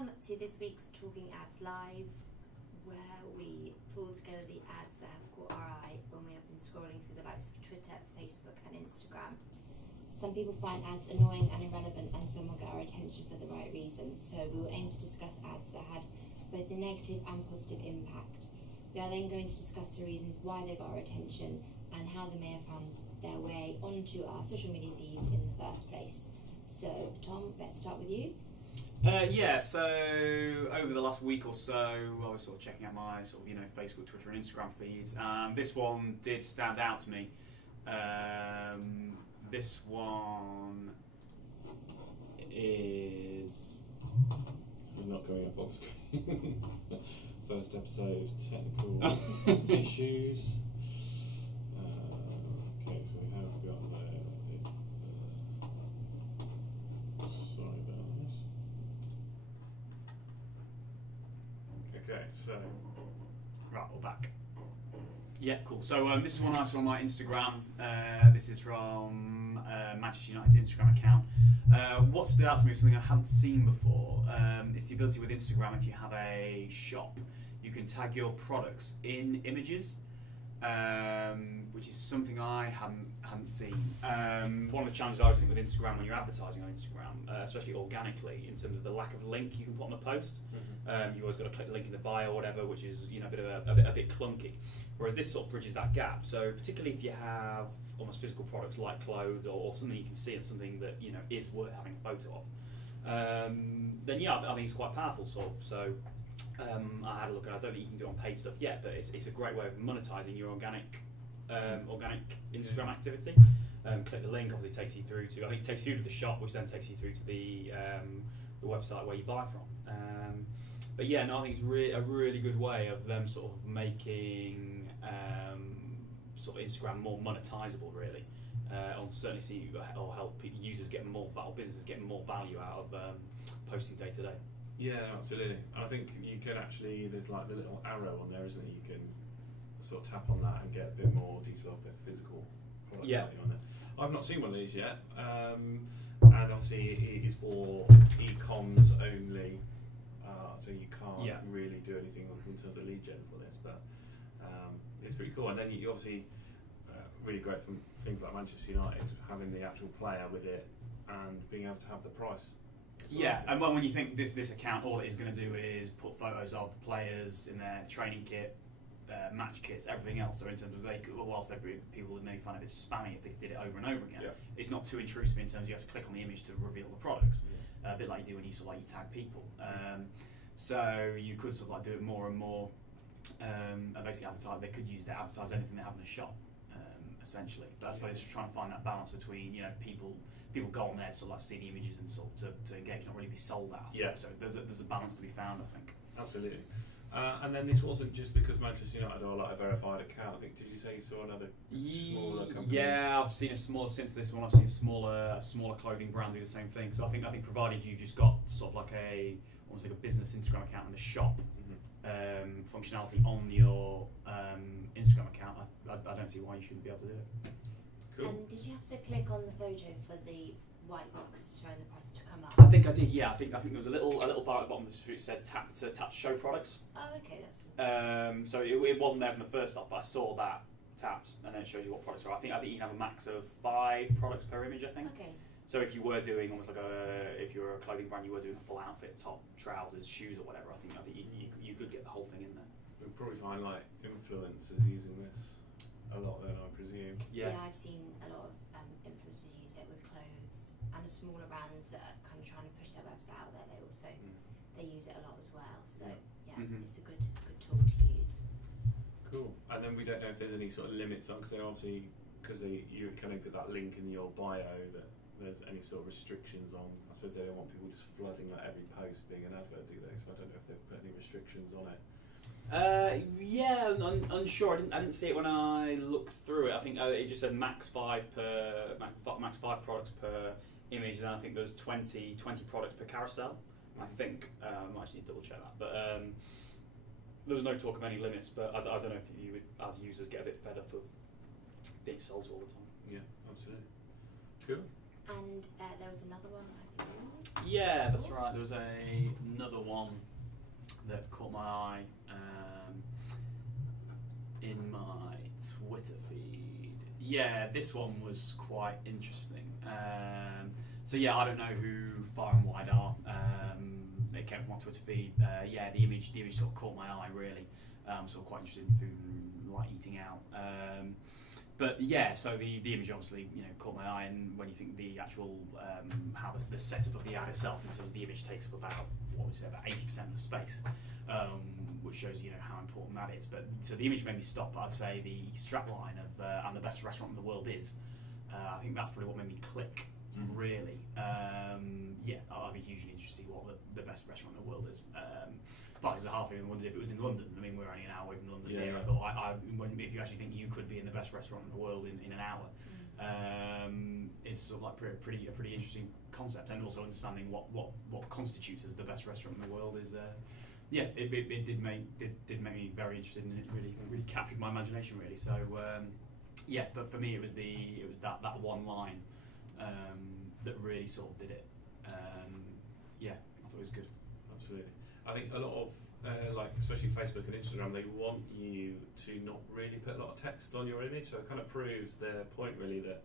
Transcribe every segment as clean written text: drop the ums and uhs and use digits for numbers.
Welcome to this week's Talking Ads Live, where we pull together the ads that have caught our eye when we have been scrolling through the likes of Twitter, Facebook and Instagram. Some people find ads annoying and irrelevant, and some will get our attention for the right reasons, so we will aim to discuss ads that had both a negative and positive impact. We are then going to discuss the reasons why they got our attention and how they may have found their way onto our social media feeds in the first place. So, Tom, let's start with you. So over the last week or so, I was sort of checking out my sort of Facebook, Twitter, and Instagram feeds. This one did stand out to me. This one is. We're not going up on screen. First episode, technical issues. Okay, so we have got sorry about this. Okay, so Right, we're back. Yeah, cool. So this is one I saw on my Instagram. This is from Manchester United's Instagram account. What stood out to me was something I hadn't seen before. It's the ability with Instagram, if you have a shop, you can tag your products in images, which is something I hadn't seen. One of the challenges I always think with Instagram when you're advertising on Instagram, especially organically, in terms of the lack of link you can put on a post. You've always got to click the link in the bio or whatever, which is a bit clunky. Whereas this sort of bridges that gap. So particularly if you have almost physical products like clothes or something you can see and something that is worth having a photo of, then yeah, I think it's quite powerful. So I had a look, and I don't think you can do it on paid stuff yet, but it's a great way of monetizing your organic Instagram activity. Click the link, obviously takes you through to, I think it takes you to the shop, which then takes you through to the website where you buy from. But yeah, no, I think it's a really good way of them sort of making sort of Instagram more monetizable, really. I'll certainly see or help users get more, or businesses get more value out of posting day to day. yeah, absolutely. And I think you can actually, there's like the little arrow on there, isn't it? You can sort of tap on that and get a bit more detail of their physical product value on it. I've not seen one of these yet, and obviously it is for e-coms only, so you can't really do anything in terms of lead gen for this, but it's pretty cool. And then you obviously really great from things like Manchester United, having the actual player with it and being able to have the price. Yeah, and when you think this account, all it is going to do is put photos of the players in their training kit, match kits, everything else. So in terms of whilst people would maybe find it a bit spammy if they did it over and over again, it's not too intrusive in terms of you have to click on the image to reveal the products. A bit like you do when you sort of like you tag people. So you could sort of like do it more and more. And basically advertise. They could use to advertise anything they have in the shop, essentially. But I suppose trying to find that balance between people go on there sort of like see the images and sort of to engage, not really be sold at. So there's a balance to be found, I think. Absolutely. And then this wasn't just because Manchester United are like a verified account. I think, did you say you saw another smaller company? Yeah, I've seen a smaller, since this one I've seen a smaller clothing brand do the same thing. So I think provided you've just got sort of like almost like a business Instagram account in the shop, functionality on your Instagram account, I don't see why you shouldn't be able to do it. Cool. And did you have to click on the photo for the white box showing the price to come up? I think I did. Yeah, I think there was a little bar at the bottom of the street that said tap to show products. Oh, okay, that's. So it wasn't there from the first off, but I saw that tapped, and then it shows you what products are. I think you can have a max of 5 products per image. I think. Okay. So if you were doing almost like if you're a clothing brand, you were doing a full outfit, top, trousers, shoes, or whatever. I think you could get the whole thing in there. We'll probably find like influencers using this a lot then, I presume. Yeah, I've seen a lot of influencers use it with clothes, and the smaller brands that are kind of trying to push their website out there, they also they use it a lot as well. So it's a good tool to use. Cool. And then we don't know if there's any sort of limits on, because you can only put that link in your bio, that there's any sort of restrictions on. I suppose they don't want people just flooding like every post being an advert, do they? So I don't know if they've put any restrictions on it. Yeah, unsure. I didn't see it when I looked through it. I think it just said max 5 products per image, and I think there's 20 products per carousel. I think I might actually need to double check that, but there was no talk of any limits. But I don't know if you would, as users, get a bit fed up of being sold all the time. Yeah, absolutely. Cool. And there was another one, I think. Yeah, that's right. There was another one that caught my eye in my Twitter feed. Yeah, this one was quite interesting. So yeah, I don't know who Far and Wide are. It came from my Twitter feed. Yeah, the image sort of caught my eye really. Sort of quite interested in food and like eating out. But yeah, so the image obviously caught my eye, and when you think the actual how the setup of the ad itself, and so the image takes up about what would you say about 80% of the space, which shows how important that is. But so the image made me stop. I'd say the strapline of "and the best restaurant in the world is." I think that's probably what made me click. Really, yeah, I'd be hugely interested to see what the best restaurant in the world is. But because I half even wondered if it was in London. I mean, we're only an hour away from London here. I thought, if you actually think you could be in the best restaurant in the world in an hour, it's sort of like a pretty interesting concept, and also understanding what constitutes as the best restaurant in the world is. Yeah, it did make me very interested, and it really captured my imagination really. So yeah, but for me it was that one line that really sort of did it. Yeah, I thought it was good. Absolutely. I think a lot of like especially Facebook and Instagram, they want you to not really put a lot of text on your image, so it kind of proves their point really that,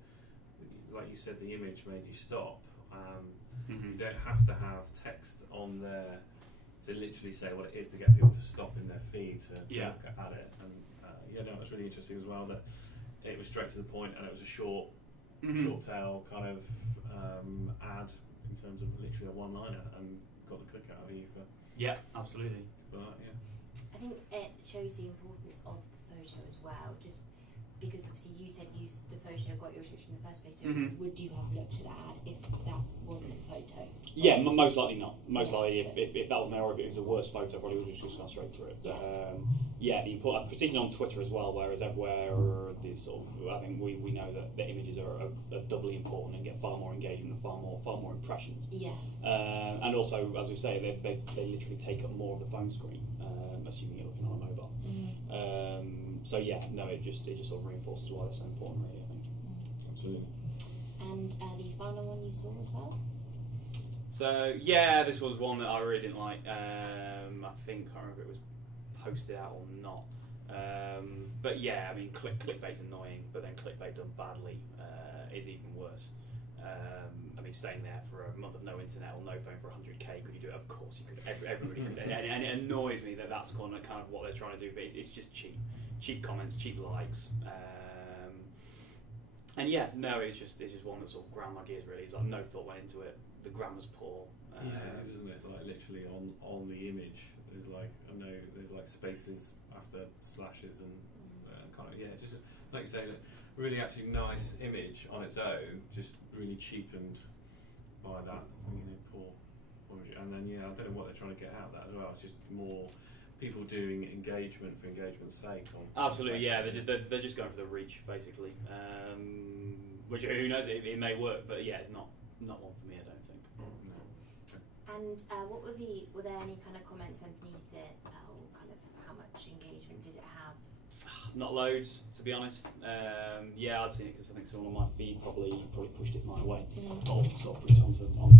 like you said, the image made you stop. You don't have to have text on there to literally say what it is to get people to stop in their feed to look at it. And yeah, no, it was really interesting as well that it was straight to the point, and it was a short tail kind of ad in terms of literally a one-liner, and got the click out of you for. Yeah, absolutely. But yeah, I think it shows the importance of the photo as well, just because obviously you said the photo got your attention in the first place, so would you have looked at that ad if that wasn't a photo? Yeah, most likely not. Most likely, if that was an error, if it was a worse photo, probably would have just gone straight through it. Yeah, the important, particularly on Twitter as well, whereas everywhere these sort of, I think we know that the images are doubly important and get far more engagement and far more impressions. Yes. And also, as we say, they literally take up more of the phone screen, assuming you're looking on a mobile. So yeah, no, it just sort of reinforces why they're so important, really, I think. absolutely. And the final one you saw as well? So yeah, this was one that I really didn't like. I think I can't remember if it was posted out or not. But yeah, I mean, clickbait's annoying, but then clickbait done badly is even worse. I mean, staying there for a month of no internet or no phone for 100k, could you do it? Of course you could. Everybody could. And it annoys me that that's kind of what they're trying to do. It's just cheap comments, cheap likes. And yeah, no, it's just one that sort of ground my gears really. It's like no thought went into it. The grammar's poor. Yeah, it is, isn't it? Like literally on the image, there's like there's like spaces after slashes and kind of just like you say, really actually nice image on its own, just really cheapened by that poor. And then I don't know what they're trying to get out of that as well. It's just more people doing engagement for engagement's sake. Absolutely, yeah. They're just going for the reach basically. Which who knows? It may work, but yeah, it's not one for me, I don't think. No. And what were there any kind of comments underneath it? Kind of how much engagement did it have? Not loads, to be honest. Yeah, I'd seen it because I think someone on my feed probably pushed it my way, or sort of pushed it onto my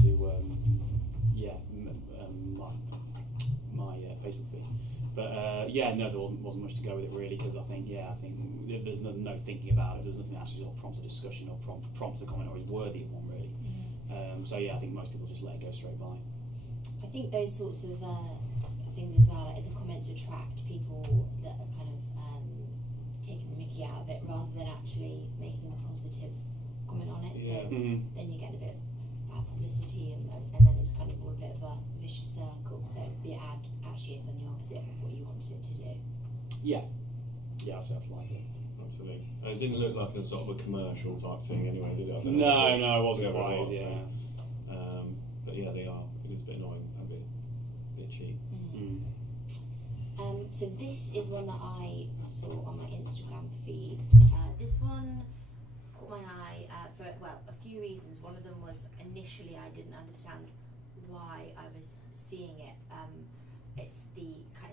Facebook feed. But yeah, no, there wasn't much to go with it really, because I think there's no thinking about it. There's nothing that actually sort of prompts a discussion or prompts a comment or is worthy of one really. So yeah, I think most people just let it go straight by. I think those sorts of things as well, like the comments attract people that are kind of taking the mickey out of it rather than actually making a positive comment on it. So then you get a bit of bad publicity, and then it's kind of all a bit of a vicious circle. So the ad actually has done the opposite of what you wanted it to do. Yeah, so that's like it. Absolutely. And it didn't look like a sort of a commercial type thing anyway, did it? No, it wasn't quite. Yeah. But yeah, they are. It is a bit annoying, a bit cheap. So this is one that I saw on my Instagram feed. This one caught my eye for a few reasons. One of them was initially I didn't understand why I was seeing it. It's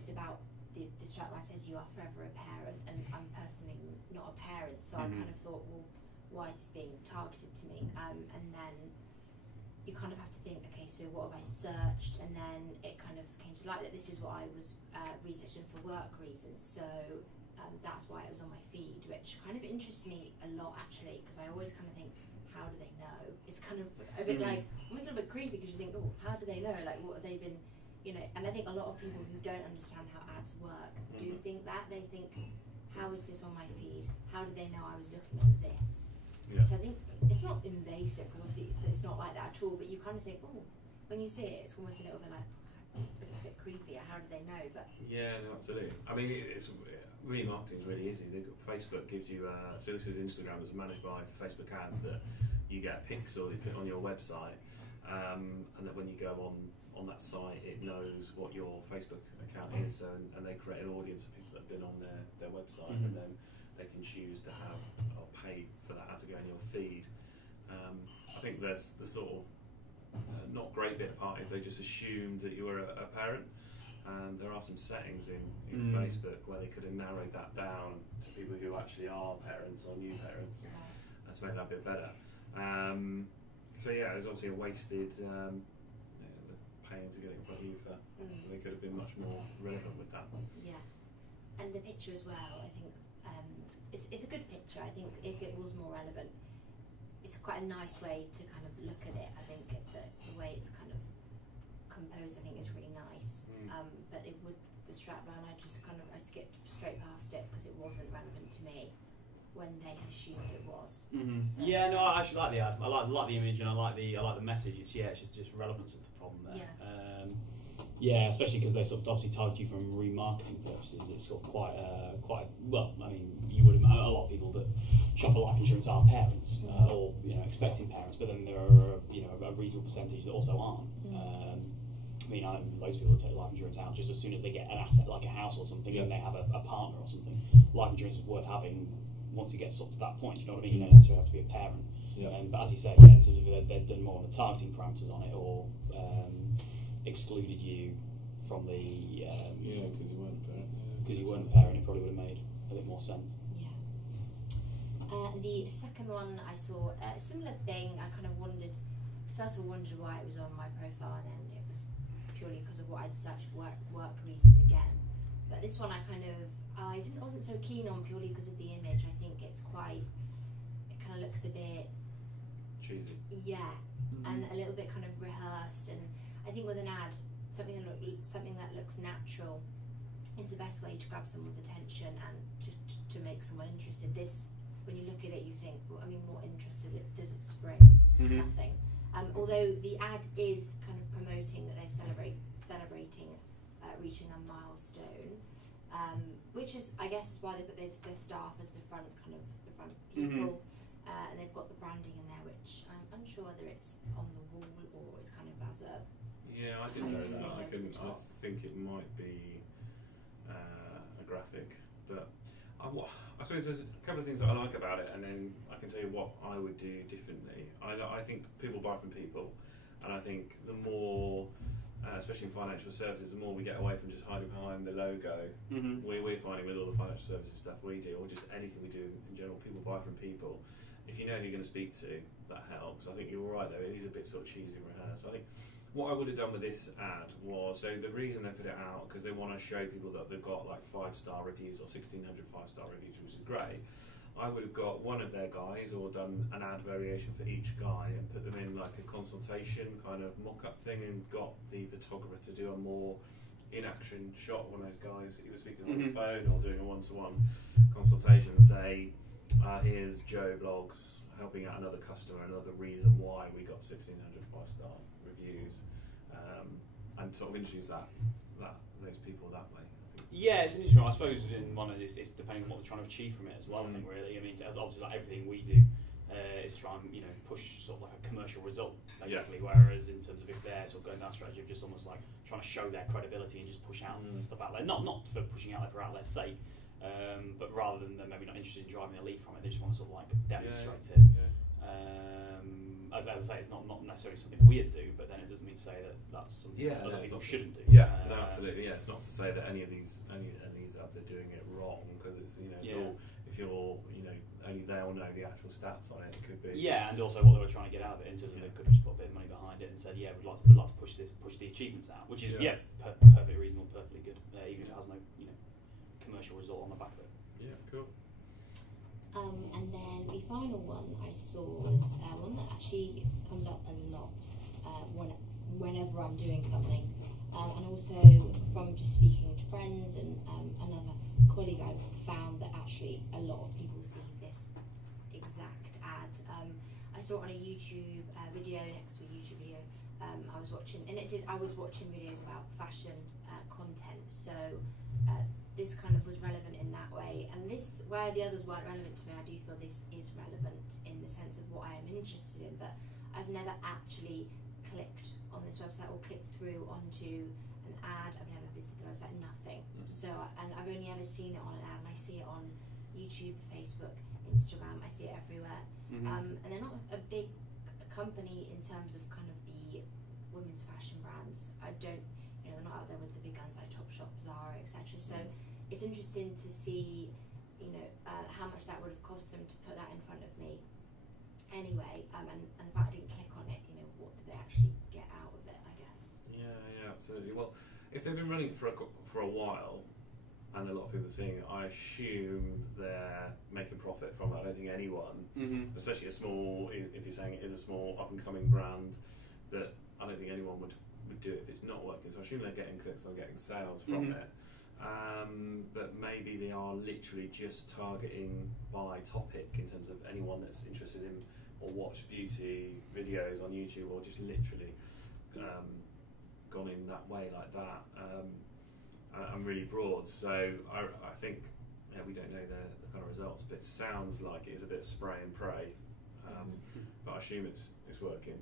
about the strapline says you are forever a parent, and I'm personally not a parent, so I kind of thought, well, why is this being targeted to me? And then you kind of have to think, okay, so what have I searched? And then it kind of came to light that this is what I was researching for work reasons. So that's why it was on my feed, which kind of interests me a lot actually, because I always kind of think, how do they know? It's kind of a bit like, almost a bit creepy, because you think, oh, how do they know? Like, what have they been, you know? And I think a lot of people who don't understand how ads work do think that. They think, how is this on my feed? How do they know I was looking at this? Yeah. So I think it's not invasive, because obviously it's not like that at all, but you kind of think, oh, when you see it, it's almost a little bit like, a bit creepy. How do they know? But yeah, no, absolutely. I mean, it's remarketing is really easy. Facebook gives you so this is Instagram that's managed by Facebook ads, that you get a pixel you put on your website, and then when you go on that site, it knows what your Facebook account is, and they create an audience of people that have been on their website, and then they can choose to have or pay for that ad to go in your feed. I think there's the sort of not great bit apart if they just assumed that you were a parent. And there are some settings in Facebook where they could have narrowed that down to people who actually are parents or new parents, to make that a bit better. So yeah, it was obviously a wasted paying to get it in front of you for. They could have been much more relevant with that. yeah, and the picture as well. I think it's a good picture. I think if it was more relevant, it's quite a nice way to kind of look at it. I think it's the way it's kind of composed. I think is really nice. But it would, the strapline, I skipped straight past it because it wasn't relevant to me when they had assumed it was. So yeah, no, I actually like the ad. I like the image, and I like the message. It's just relevance is the problem there. Yeah. Especially because they sort of obviously target you from remarketing purposes. It's sort of quite well. I mean, you would a lot of people that shop for life insurance are parents or expecting parents, but then there are a reasonable percentage that also aren't. I mean, I know loads of people that take life insurance out just as soon as they get an asset like a house or something, and they have a partner or something. Life insurance is worth having once you get sort of to that point. You know what I mean? You don't necessarily have to be a parent. But as you said, in terms of they've done more on the targeting parameters on it, or excluded you from the because you weren't a parent. Because you weren't a parent, it probably would have made a bit more sense. Yeah. The second one I saw, a similar thing. I kind of wondered why it was on my profile, and then it was purely because of what I'd searched for work reasons again. But this one I wasn't so keen on, purely because of the image. I think it kind of looks a bit cheesy. Yeah, and a little bit kind of rehearsed. And I think with an ad, something that looks natural is the best way to grab someone's attention and to make someone interested. This, when you look at it, you think, well, I mean, what interest does it spring? Nothing. Although the ad is kind of promoting that they're celebrating reaching a milestone, which is, I guess, why they put their staff as the front people, and they've got the branding in there, which I'm unsure whether it's on the wall or it's kind of as a. Yeah, I didn't know that. I think it might be a graphic, but I suppose there's a couple of things that I like about it, and then I can tell you what I would do differently. I think people buy from people, and I think the more, especially in financial services, the more we get away from just hiding behind the logo, we're finding with all the financial services stuff we do, or just anything we do in general, people buy from people. If you know who you're going to speak to, that helps. I think you're right though, it is a bit sort of cheesy and rehearsed. I think what I would have done with this ad was, so the reason they put it out, because they want to show people that they've got like 5-star reviews or 1,600 5-star reviews, which is great. I would have got one of their guys, or done an ad variation for each guy, and put them in like a consultation kind of mock-up thing, and got the photographer to do a more in-action shot of one of those guys, either speaking on the phone or doing a one-to-one consultation, and say, here's Joe Blogs helping out another customer, another reason why we got 1,600 5-star reviews, and sort of introduce those people that way. Yeah, it's interesting. I suppose in one of this, it's depending on what they're trying to achieve from it as well. I think really. I mean, obviously, like everything we do is try and push sort of like a commercial result basically. Whereas in terms of if they're sort of going down that strategy of just almost like trying to show their credibility and just push out stuff out there, not for pushing out there for outlet's sake, but rather than them maybe not interested in driving a lead from it, they just want to sort of like demonstrate it. As I say, it's not necessarily something we'd do, but then it doesn't mean to say that that's something other people shouldn't do. Yeah, no, absolutely. Yeah, it's not to say that any of these ads are doing it wrong, because it's it's all, if you're only they'll know the actual stats on it. It could be. Yeah, and also what they were trying to get out of it, in terms of they could have just put a bit of money behind it and said, yeah, we'd like to push the achievements out, which is perfectly reasonable, perfectly good, even if it has no commercial result on the back of it. Yeah, cool. And then the final one I saw was one that actually comes up a lot whenever I'm doing something, and also from just speaking to friends and another colleague, I've found that actually a lot of people see this exact ad. I saw it on a YouTube video, next to a YouTube video I was watching, and I was watching videos about fashion content, so this kind of was relevant in that way, and this, where the others weren't relevant to me, I do feel this is relevant in the sense of what I am interested in, but I've never actually clicked on this website or clicked through onto an ad. I've never visited the website, nothing. So, and I've only ever seen it on an ad, and I see it on YouTube, Facebook, Instagram, I see it everywhere. And they're not a big company in terms of kind of the women's fashion brands. I don't, they're not out there with the big guns like Topshop, Zara, etc. So it's interesting to see, how much that would have cost them to put that in front of me. Anyway, and the fact I didn't click on it, what did they actually get out of it? I guess. Yeah, absolutely. Well, if they've been running it for a while, and a lot of people are seeing it, I assume they're making profit from it. I don't think anyone, especially a small, if you're saying it is a small up and coming brand, that I don't think anyone would do it if it's not working. So I assume they're getting clicks or getting sales from it. But maybe they are literally just targeting by topic in terms of anyone that's interested in or watched beauty videos on YouTube, or just literally gone in that way like that. And really broad. So I think we don't know the kind of results, but it sounds like it is a bit of spray and pray. But I assume it's working.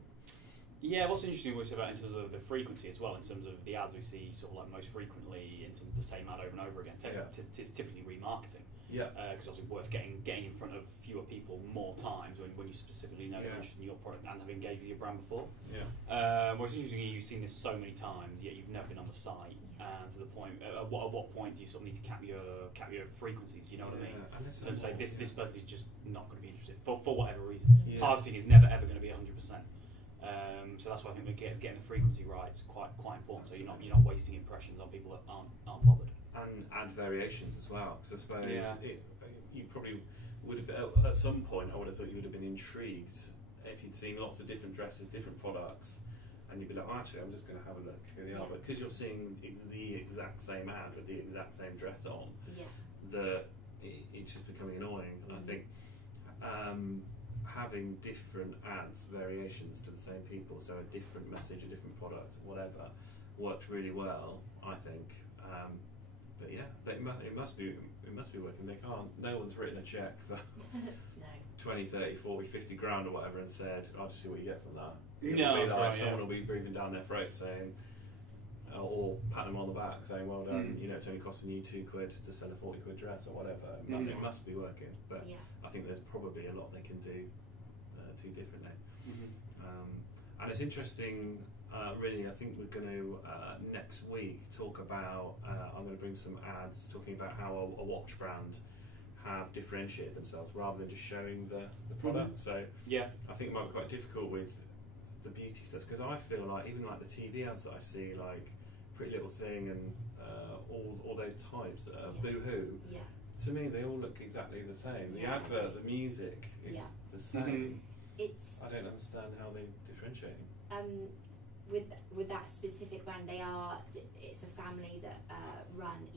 Yeah, what's interesting was about in terms of the frequency as well, in terms of the ads we see sort of like most frequently, in terms of the same ad over and over again. It's typically remarketing. Yeah. Because it's obviously worth getting in front of fewer people more times when you specifically know they're interested in your product and have engaged with your brand before. Yeah. What's interesting, you've seen this so many times, yet you've never been on the site. And to the point, at what point do you sort of need to cap your frequencies? Do you know what I mean? So say this person is just not going to be interested for whatever reason. Yeah. Targeting is never ever going to be 100%. So that's why I think getting the frequency right is quite important. So you're not wasting impressions on people that aren't bothered. And add variations as well, because I suppose you probably would have been, at some point. I would have thought you would have been intrigued if you'd seen lots of different dresses, different products, and you'd be like, oh, actually, I'm just going to have a look. Here they are. But because you're seeing the exact same ad with the exact same dress on, it's just becoming annoying. And I think having different ads, variations to the same people, so a different message, a different product, whatever, works really well, I think. But it must be working. They can't. No one's written a check for 20, 30, 40, 50 grand or whatever and said, "I'll just see what you get from that." Someone will be breathing down their throat saying, or patting them on the back saying, "Well done, it's only costing you £2 to sell a £40 dress or whatever." It must be working, but I think there's probably a lot they can do differently. And it's interesting. Really, I think we're going to next week talk about. I'm going to bring some ads talking about how a watch brand have differentiated themselves rather than just showing the product. So I think it might be quite difficult with the beauty stuff, because I feel like even like the TV ads that I see, like Pretty Little Thing and all those types, Boohoo. To me, they all look exactly the same. The advert, the music is the same. I don't understand how they differentiate. With that specific brand, it's a family that run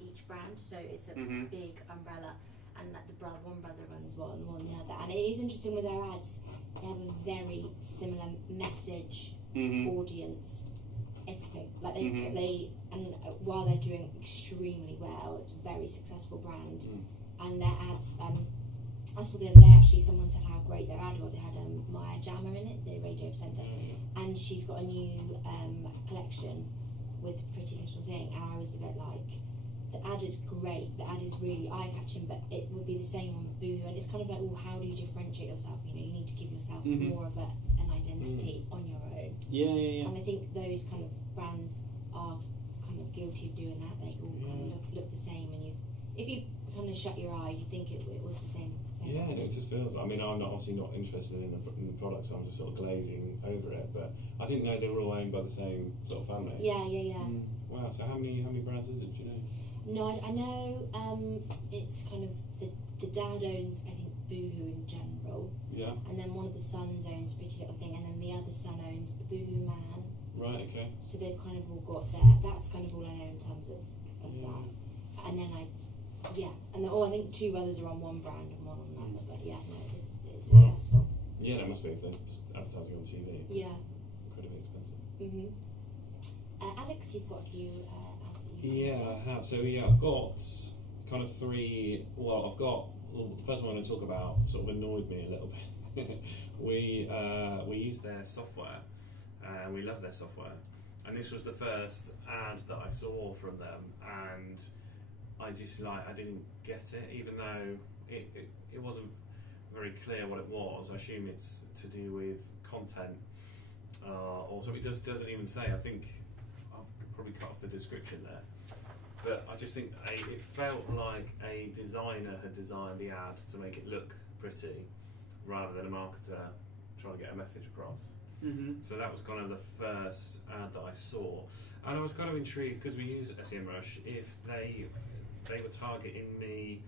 each brand, so it's a big umbrella, and like one brother runs one the other. And it is interesting with their ads; they have a very similar message, audience, everything. Like and while they're doing extremely well, it's a very successful brand, and their ads. I saw the other day actually someone said how great their ad was. It had Maya Jama in it, the radio presenter, and she's got a new collection with Pretty Little Thing, and I was a bit like, the ad is great, the ad is really eye-catching, but it would be the same on Boohoo, and it's kind of like, well, how do you differentiate yourself? You need to give yourself more of an identity on your own. And I think those kind of brands are kind of guilty of doing that. They all kind of look the same, and if you kind of shut your eyes, you think it was the same. Yeah, it just feels. I mean, I'm obviously not interested in the product, so I'm just sort of glazing over it. But I didn't know they were all owned by the same sort of family. Yeah. Wow. So how many brands is it? Do you know? No, I know. It's kind of the dad owns, I think, Boohoo in general. Yeah. And then one of the sons owns Pretty Little Thing, and then the other son owns Boohoo Man. Right. Okay. So they've kind of all got that's kind of all I know in terms of that. And then I think two others are on one brand and one on another. But yeah, no, it's successful. Yeah, that must be if they're just advertising on TV. Yeah. Incredibly expensive. Alex, you've got a few ads that you've seen. Yeah, I have. So yeah, I've got kind of three. Well, the first one I'm going to talk about sort of annoyed me a little bit. We use their software, and we love their software. And this was the first ad that I saw from them, and I didn't get it, even though it wasn't very clear what it was. I assume it's to do with content, or so it doesn't even say. I think I've probably cut off the description there. But I just think it felt like a designer had designed the ad to make it look pretty, rather than a marketer trying to get a message across. So that was kind of the first ad that I saw, and I was kind of intrigued because we use SEMrush. If they were targeting me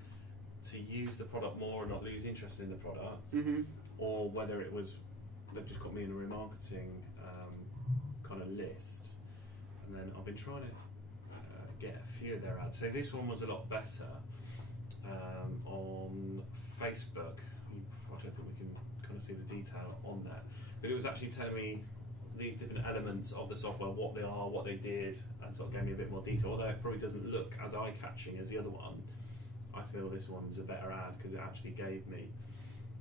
to use the product more and not lose interest in the product, or whether it was they've just got me in a remarketing kind of list. And then I've been trying to get a few of their ads. So this one was a lot better on Facebook. I don't think we can kind of see the detail on there, but it was actually telling me these different elements of the software, what they are, what they did, and sort of gave me a bit more detail. Although it probably doesn't look as eye-catching as the other one, I feel this one's a better ad because it actually gave me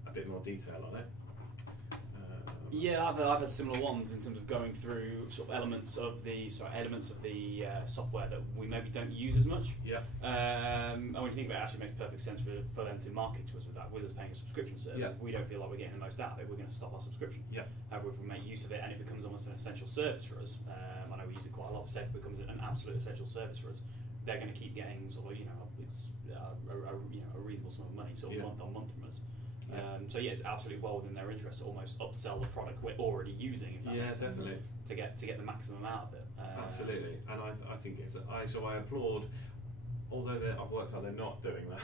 a bit more detail on it. Yeah, I've had similar ones in terms of going through sort of elements of the software that we maybe don't use as much. Yeah. And when you think about it, it actually makes perfect sense for them to market to us with that, with us paying a subscription service. Yeah. If we don't feel like we're getting the most out of it, we're going to stop our subscription. Yeah. However, if we make use of it and it becomes almost an essential service for us, I know we use it quite a lot. SEM becomes an absolute essential service for us. They're going to keep getting sort of it's a reasonable sum of money, sort of month on month from us. So yeah, it's absolutely well within their interest to almost upsell the product we're already using. If that makes sense, definitely. To get the maximum out of it. Absolutely, and I think I applaud. Although I've worked out they're not doing that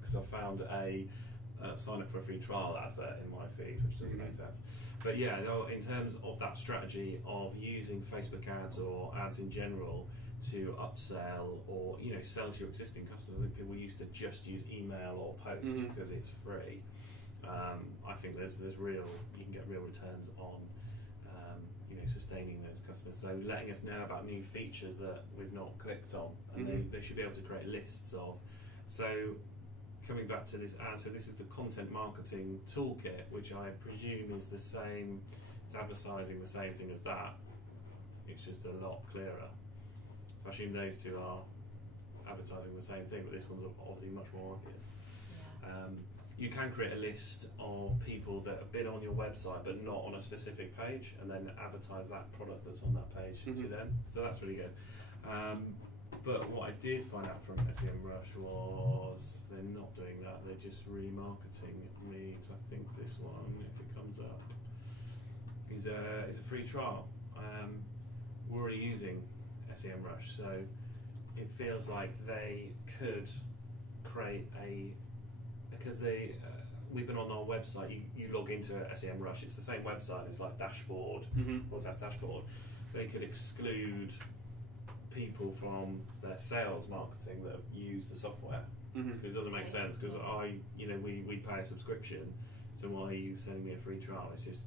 because I found a sign up for a free trial advert in my feed, which doesn't make sense. But yeah, in terms of that strategy of using Facebook ads or ads in general to upsell or sell to your existing customers. I think people used to just use email or post because it's free. I think there's you can get real returns on sustaining those customers. So letting us know about new features that we've not clicked on, and they should be able to create lists of. So coming back to this ad, so this is the content marketing toolkit, which I presume is the same. It's advertising the same thing as that. It's just a lot clearer. So I assume those two are advertising the same thing, but this one's obviously much more obvious. Yeah. You can create a list of people that have been on your website but not on a specific page, and then advertise that product that's on that page to them. So that's really good. But what I did find out from SEMrush was they're not doing that. They're just remarketing me. So I think this one, if it comes up, is a free trial. We're already using SEMrush, so it feels like they could create because we've been on our website. You log into SEMrush. It's the same website. It's like dashboard. What's that dashboard? They could exclude people from their sales marketing that have used the software. Because it doesn't make sense. Because we pay a subscription. So why are you sending me a free trial? It's just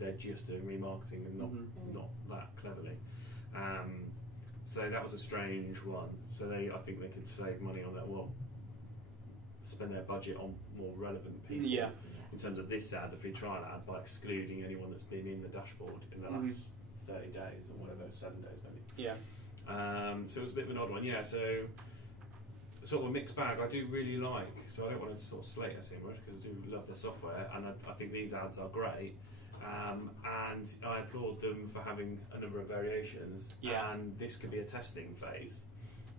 they're just doing remarketing and not that cleverly. So that was a strange one. So I think they could save money on that one. Spend their budget on more relevant people in terms of this ad, the free trial ad, by excluding anyone that's been in the dashboard in the last 30 days or whatever, 7 days maybe. Yeah. So it was a bit of an odd one. Yeah, so sort of a mixed bag. I do really like, so I don't want to sort of slate SEMrush because I do love their software, and I think these ads are great. And I applaud them for having a number of variations. Yeah. And this could be a testing phase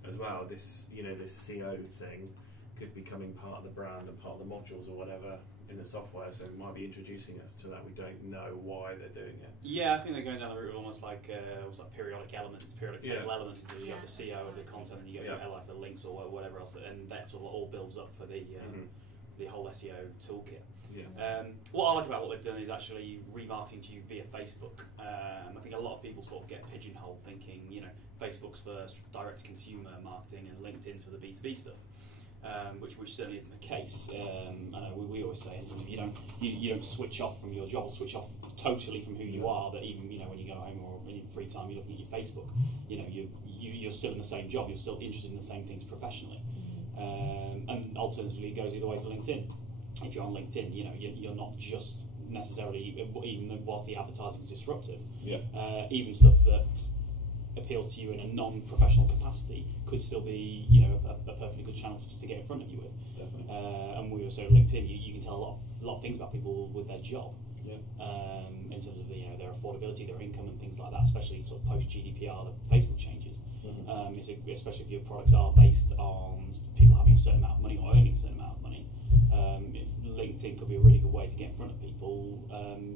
as well. This this CO thing could be becoming part of the brand and part of the modules or whatever in the software, so it might be introducing us to that. We don't know why they're doing it. Yeah, I think they're going down the route of almost like periodic elements, periodic table elements. So you have the CO of the content, and you get the LF, the links, or whatever else, and that sort of all builds up for the whole SEO toolkit. What I like about what they've done is actually remarketing to you via Facebook. I think a lot of people sort of get pigeonholed thinking, you know, Facebook's for direct to consumer marketing and LinkedIn's for the B2B stuff. Which certainly isn't the case. I know we always say you don't switch off from your job, switch off totally from who you are. That even when you go home or in your free time, you're looking at your Facebook. You're still in the same job. You're still interested in the same things professionally. And alternatively, it goes either way for LinkedIn. If you're on LinkedIn, you're not just necessarily, even whilst the advertising is disruptive. Even stuff that appeals to you in a non-professional capacity could still be, a perfectly good channel to get in front of you with. Definitely. And we also LinkedIn, you can tell a lot of things about people with their job. In terms of their affordability, their income, and things like that. Especially sort of post GDPR, the Facebook changes. Especially if your products are based on people having a certain amount of money or earning a certain amount of money. LinkedIn could be a really good way to get in front of people,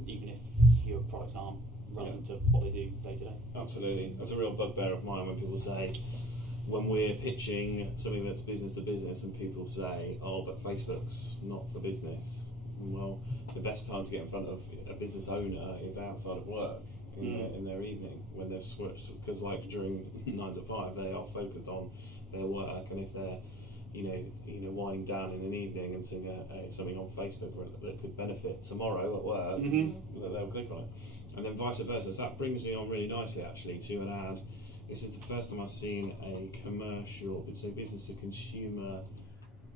even if your products aren't relevant to what they do day to day. Absolutely. That's a real bugbear of mine when people say, when we're pitching something that's business to business, and people say, oh, but Facebook's not for business. Well, the best time to get in front of a business owner is outside of work, in their evening, when they've switched, because like during 9 to 5 they are focused on their work, and if they're winding down in an evening and seeing something on Facebook that could benefit tomorrow at work, they'll click on it. And then vice versa. So that brings me on really nicely actually to an ad. This is the first time I've seen a commercial, it's a business to consumer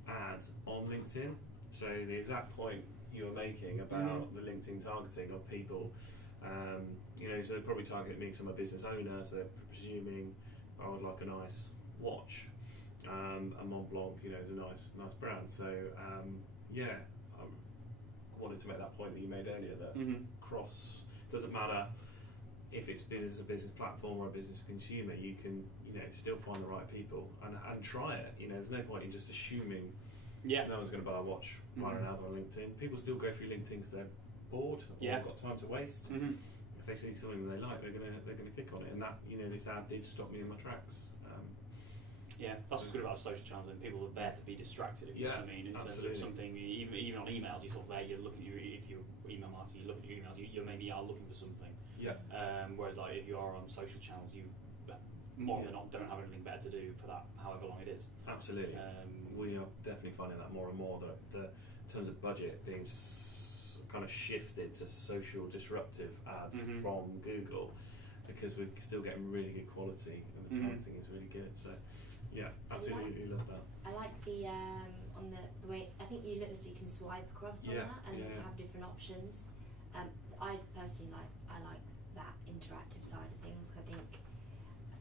ad on LinkedIn. So the exact point you were making about the LinkedIn targeting of people, so they're probably targeting me because I'm a business owner, so they're presuming I would like a nice watch. And Mont Blanc, is a nice brand. So I wanted to make that point that you made earlier, that cross, doesn't matter if it's business to business platform or a business to consumer, you can still find the right people and try it. There's no point in just assuming no one's going to buy a watch via an ad on LinkedIn. People still go through LinkedIn because they're bored or got time to waste. If they see something that they like, they're gonna click on it, and that this ad did stop me in my tracks. That's what's good about social channels, and people are there to be distracted, if you know what I mean. In terms of something, even on emails, you're sort of there, you're looking at if you're email marketing, you look at your emails, you maybe are looking for something. Whereas like if you are on social channels, you more than not don't have anything better to do for that, however long it is. Absolutely. We are definitely finding that more and more, that in terms of budget being kind of shifted to social disruptive ads from Google, because we're still getting really good quality and the targeting is really good. So absolutely love that. I like the on the way, I think you can swipe across on that, and you have different options. I personally like that interactive side of things. I think,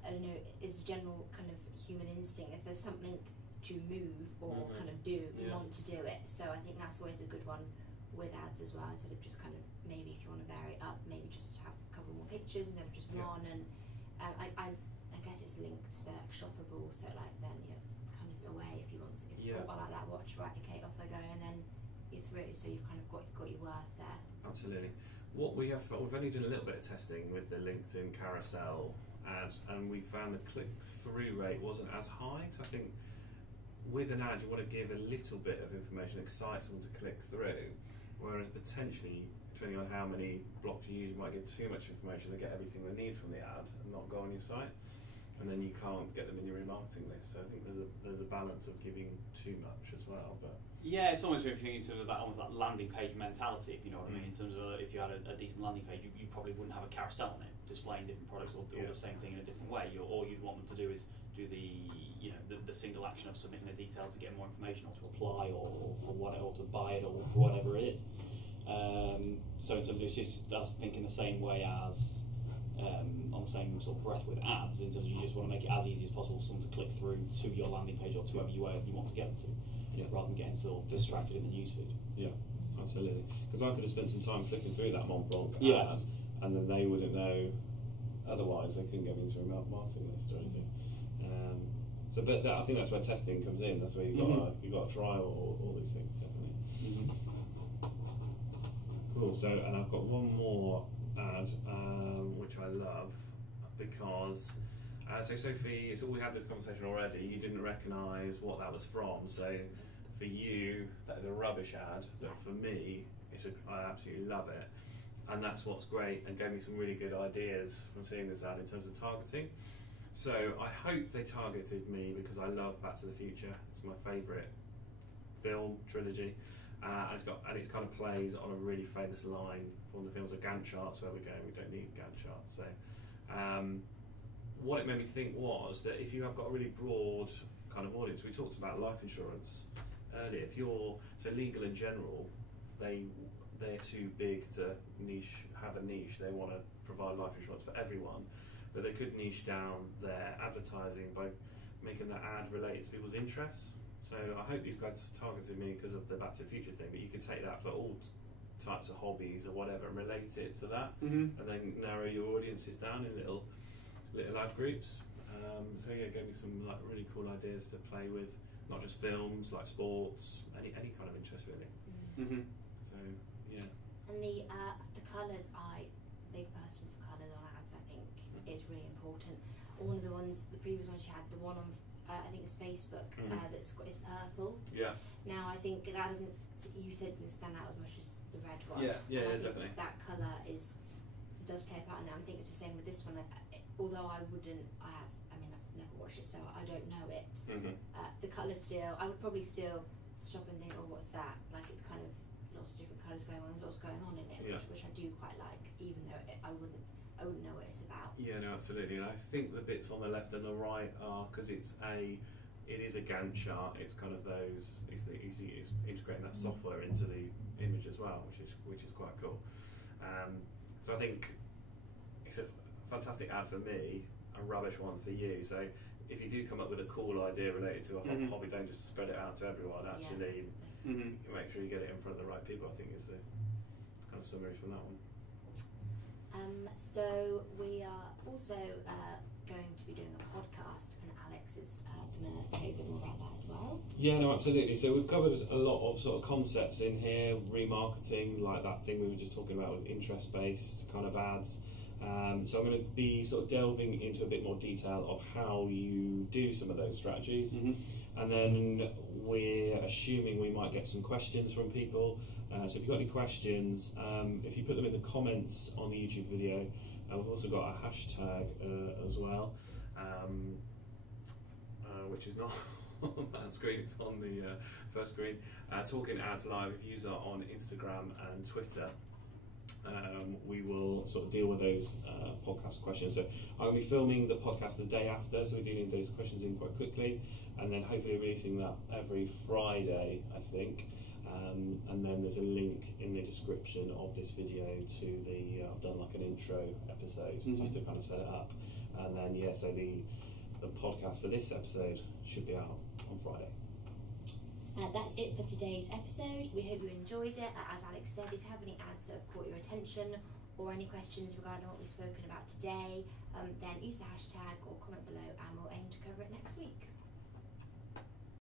I don't know, it's a general kind of human instinct. If there's something to move or kind of do, you want to do it. So I think that's always a good one with ads as well, instead of just kind of, maybe if you want to vary it up, maybe just have a couple more pictures instead of just one. And I guess it's linked to shoppable, so like then you're kind of away if you want to. I like that watch, right? Okay, off I go, and then you're through. So you've kind of got your worth there. Absolutely. What we've only done a little bit of testing with the LinkedIn carousel ads, and we found the click-through rate wasn't as high. So I think with an ad, you want to give a little bit of information, excite someone to click through. Whereas potentially, depending on how many blocks you use, you might get too much information to get everything they need from the ad and not go on your site, and then you can't get them in your remarketing list. So I think there's a balance of giving too much as well. But it's almost everything in terms of that almost that landing page mentality, if you know what I mean. In terms of if you had a decent landing page, you probably wouldn't have a carousel on it displaying different products or the same thing in a different way. All you'd want them to do is do the single action of submitting the details to get more information, or to apply, or to buy it, or for whatever it is. So in terms of it's just us thinking the same way as on the same sort of breath with ads, in terms of you just want to make it as easy as possible for someone to click through to your landing page or to whoever you want to get them to, rather than getting sort of distracted in the newsfeed. Absolutely. Because I could have spent some time flicking through that Mont Blanc ad, and then they wouldn't know. Otherwise, they couldn't get me into a marketing list or anything. So, but I think that's where testing comes in. That's where you've got to try all these things, definitely. Cool. So, and I've got one more ad, which I love because. So Sophie, so we had this conversation already. You didn't recognise what that was from. So for you, that is a rubbish ad. But for me, I absolutely love it, and that's what's great. And gave me some really good ideas from seeing this ad in terms of targeting. So I hope they targeted me because I love Back to the Future. It's my favourite film trilogy, and it kind of plays on a really famous line from the films of Gantt charts, where we're going. We don't need Gantt charts. So what it made me think was that if you have got a really broad kind of audience, we talked about life insurance earlier. If you're legal in general, they're too big to have a niche. They want to provide life insurance for everyone. But they could niche down their advertising by making that ad related to people's interests. So I hope these guys targeted me because of the Back to the Future thing, but you could take that for all types of hobbies or whatever and relate it to that, and then narrow your audiences down in little ad groups. So yeah, it gave me some like really cool ideas to play with, not just films, like sports, any kind of interest really. So yeah. And the colours, big person for colours on ads, I think is really important. One of the ones, the previous one she had, the one on I think it's Facebook, is purple. Yeah. Now I think that doesn't. You said didn't stand out as much as the red one. Yeah, definitely. That colour does play a part in that. I think it's the same with this one. Although I've never watched it, so I don't know it. The colour still, I would probably still stop and think, oh, what's that? Like it's kind of lots of different colours going on. There's lots going on in it, which I do quite like, even though I wouldn't know what it's about. Yeah, no, absolutely. And I think the bits on the left and the right are because it is a Gantt chart. It's kind of those. It's integrating that software into the image as well, which is quite cool. So I think it's a fantastic ad for me, a rubbish one for you. So if you do come up with a cool idea related to a hobby, don't just spread it out to everyone. Actually, make sure you get it in front of the right people. I think is the kind of summary from that one. So we are also going to be doing a podcast, and Alex is going to tell you a bit more about that as well. Yeah, no, absolutely. So we've covered a lot of sort of concepts in here, remarketing, like that thing we were just talking about with interest-based kind of ads. So I'm going to be sort of delving into a bit more detail of how you do some of those strategies, and then we're assuming we might get some questions from people. So if you've got any questions, if you put them in the comments on the YouTube video, and we've also got a hashtag as well, which is not on that screen, it's on the first screen. Talking Ads Live, if you use that on Instagram and Twitter, we will sort of deal with those podcast questions. So I'm going to be filming the podcast the day after, so we're dealing those questions in quite quickly, and then hopefully releasing that every Friday, I think. And then there's a link in the description of this video to the I've done like an intro episode just to kind of set it up, and then so the podcast for this episode should be out on Friday. That's it for today's episode. We hope you enjoyed it. As Alex said, if you have any ads that have caught your attention or any questions regarding what we've spoken about today, then use the hashtag or comment below and we'll aim to cover it next week.